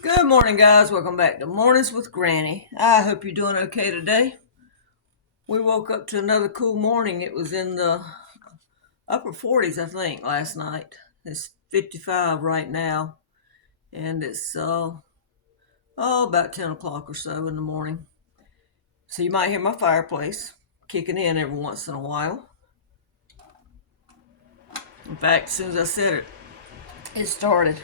Good morning, guys. Welcome back to Mornings with Granny. I hope you're doing okay today. We woke up to another cool morning. It was in the upper 40s, I think, last night. It's 55 right now, and it's about 10 o'clock or so in the morning. So you might hear my fireplace kicking in every once in a while. In fact, as soon as I said it, it started.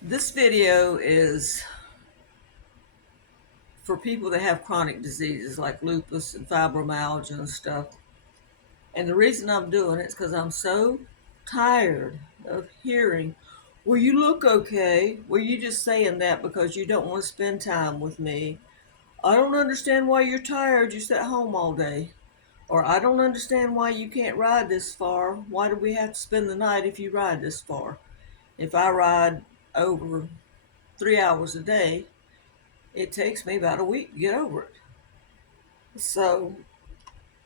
This video is for people that have chronic diseases like lupus and fibromyalgia and stuff. And the reason I'm doing it is because I'm so tired of hearing, well, you look okay. Well, you just saying that because you don't want to spend time with me. I don't understand why you're tired. You sit home all day. Or I don't understand why you can't ride this far. Why do we have to spend the night if you ride this far? If I ride over 3 hours a day, it takes me about a week to get over it. So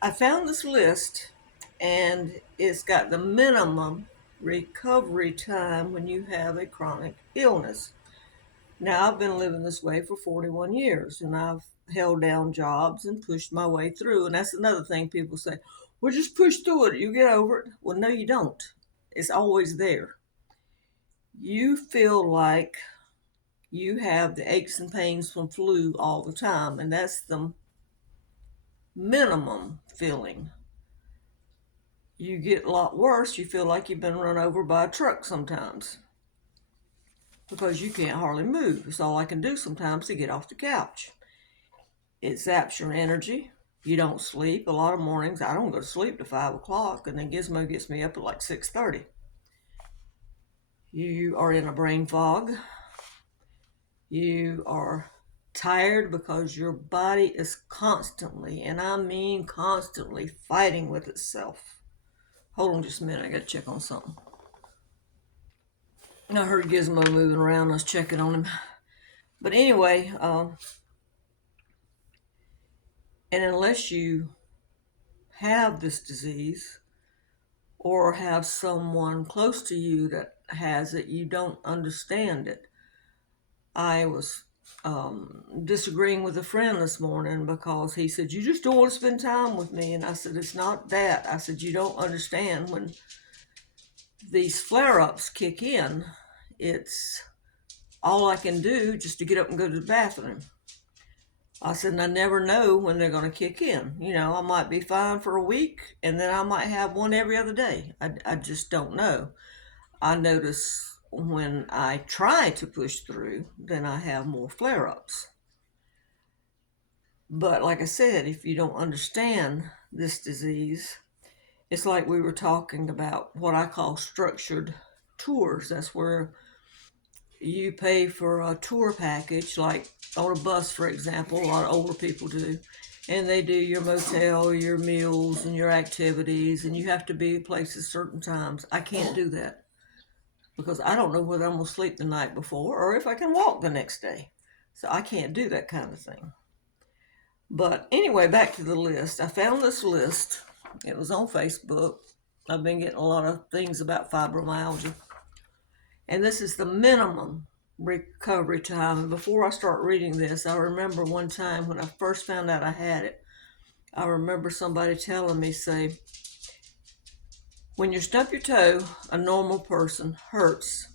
I found this list, and it's got the minimum recovery time when you have a chronic illness. Now, I've been living this way for 41 years, and I've held down jobs and pushed my way through. And that's another thing people say, well, just push through it, you get over it. Well, no, you don't. It's always there. You feel like you have the aches and pains from flu all the time, and that's the minimum feeling. You get a lot worse. You feel like you've been run over by a truck sometimes because you can't hardly move. It's all I can do sometimes to get off the couch. It zaps your energy. You don't sleep. A lot of mornings I don't go to sleep to 5 o'clock, and then Gizmo gets me up at like 6:30. You are in a brain fog. You are tired because your body is constantly, and I mean constantly, fighting with itself. Hold on just a minute. I got to check on something. I heard Gizmo moving around. I was checking on him. But anyway, and unless you have this disease or have someone close to you that has it, you don't understand it. I was disagreeing with a friend this morning because he said, you just don't want to spend time with me. And I said, it's not that. I said, you don't understand when these flare-ups kick in, it's all I can do just to get up and go to the bathroom. I said, and I never know when they're going to kick in. You know, I might be fine for a week, and then I might have one every other day. I just don't know. I notice when I try to push through, then I have more flare-ups. But like I said, if you don't understand this disease, it's like we were talking about what I call structured tours. That's where you pay for a tour package, like on a bus, for example. A lot of older people do. And they do your motel, your meals, and your activities, and you have to be at places certain times. I can't do that because I don't know whether I'm going to sleep the night before or if I can walk the next day. So I can't do that kind of thing. But anyway, back to the list. I found this list. It was on Facebook. I've been getting a lot of things about fibromyalgia. And this is the minimum recovery time. And before I start reading this, I remember one time when I first found out I had it, I remember somebody telling me, say, when you stub your toe, a normal person hurts.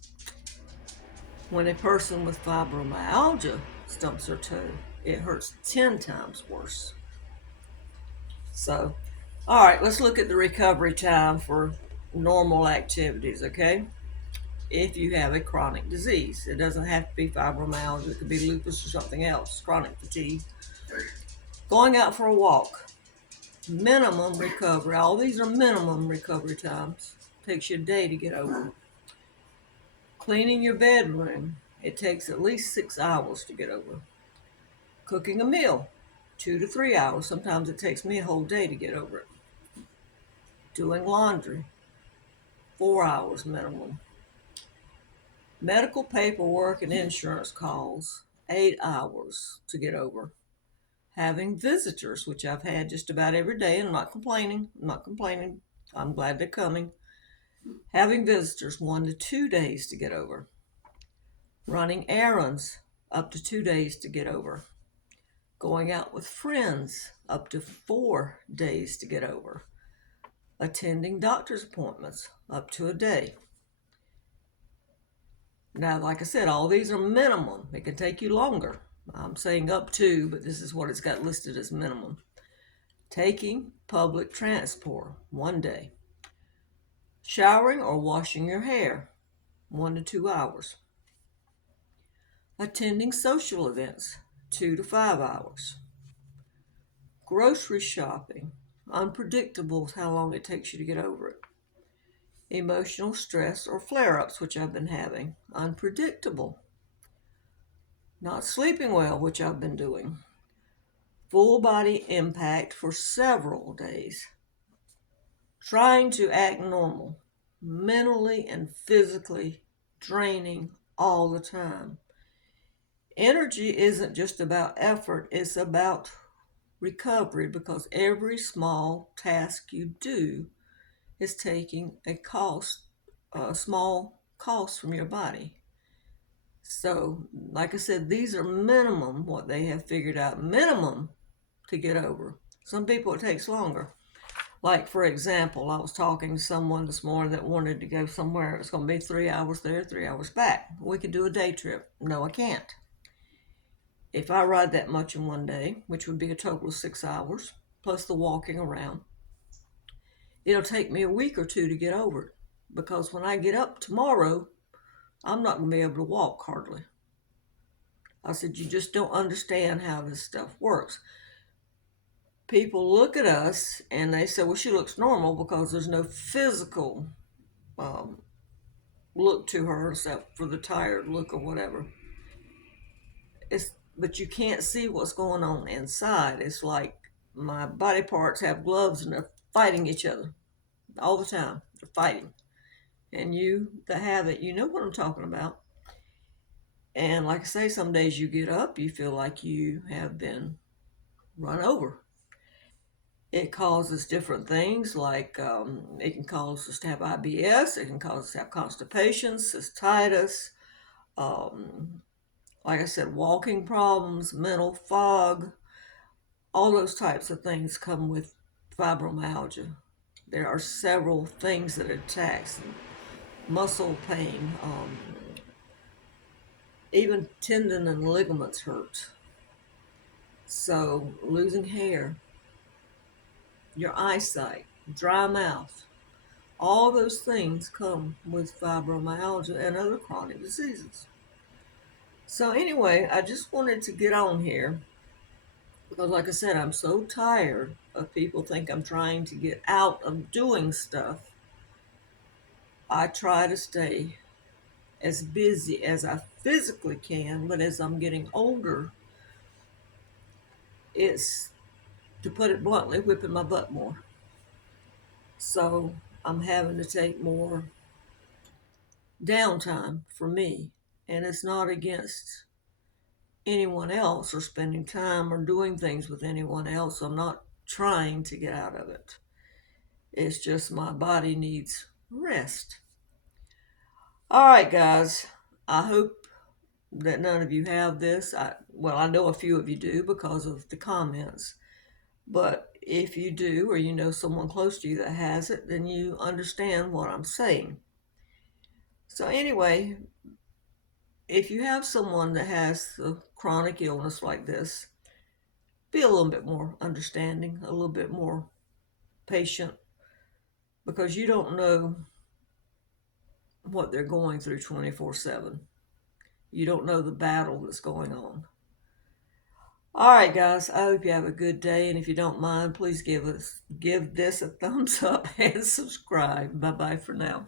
When a person with fibromyalgia stumps their toe, it hurts 10 times worse. So, all right, let's look at the recovery time for normal activities, okay? If you have a chronic disease, it doesn't have to be fibromyalgia, it could be lupus or something else, chronic fatigue. Going out for a walk, minimum recovery. All these are minimum recovery times. Takes you a day to get over. Cleaning your bedroom, it takes at least 6 hours to get over. Cooking a meal, 2 to 3 hours. Sometimes it takes me a whole day to get over it. Doing laundry, 4 hours minimum. Medical paperwork and insurance calls, 8 hours to get over. Having visitors, which I've had just about every day, and I'm not complaining. I'm glad they're coming. Having visitors, 1 to 2 days to get over. running errands, up to 2 days to get over, going out with friends, up to 4 days to get over, attending doctor's appointments, up to a day. Now, like I said, all these are minimum. It can take you longer. I'm saying up to, but this is what it's got listed as minimum. Taking public transport, 1 day. Showering or washing your hair, 1 to 2 hours. Attending social events, 2 to 5 hours. Grocery shopping, unpredictable how long it takes you to get over it. Emotional stress or flare-ups, which I've been having, unpredictable. Not sleeping well, which I've been doing. Full body impact for several days. Trying to act normal, mentally and physically draining all the time. Energy isn't just about effort, it's about recovery, because every small task you do is taking a small cost from your body. So, like I said, these are minimum, what they have figured out, minimum to get over. Some people it takes longer. Like, for example, I was talking to someone this morning that wanted to go somewhere. It was going to be 3 hours there, 3 hours back. We could do a day trip. No, I can't. If I ride that much in 1 day, which would be a total of 6 hours, plus the walking around, it'll take me a week or two to get over it. Because when I get up tomorrow, I'm not going to be able to walk hardly. I said, you just don't understand how this stuff works. People look at us and they say, well, she looks normal because there's no physical look to her except for the tired look or whatever. But you can't see what's going on inside. It's like my body parts have gloves and they're fighting each other all the time. They're fighting. And you that have it, you know what I'm talking about. And like I say, some days you get up, you feel like you have been run over. It causes different things, like it can cause us to have IBS, it can cause us to have constipation, cystitis, like I said, walking problems, mental fog, all those types of things come with fibromyalgia. There are several things that it attacks: muscle pain, even tendon and ligaments hurt. So losing hair, your eyesight, dry mouth, all those things come with fibromyalgia and other chronic diseases. So anyway, I just wanted to get on here because, like I said, I'm so tired of people think I'm trying to get out of doing stuff. I try to stay as busy as I physically can, but as I'm getting older, it's, to put it bluntly, whipping my butt more. So I'm having to take more downtime for me, and it's not against anyone else or spending time or doing things with anyone else. I'm not trying to get out of it. It's just my body needs rest. All right, guys. I hope that none of you have this. I know a few of you do because of the comments. But if you do, or you know someone close to you that has it, then you understand what I'm saying. So anyway, if you have someone that has a chronic illness like this, be a little bit more understanding, a little bit more patient, because you don't know what they're going through 24/7. You don't know the battle that's going on. All right, guys, I hope you have a good day, and if you don't mind, please give this a thumbs up and subscribe. Bye-bye for now.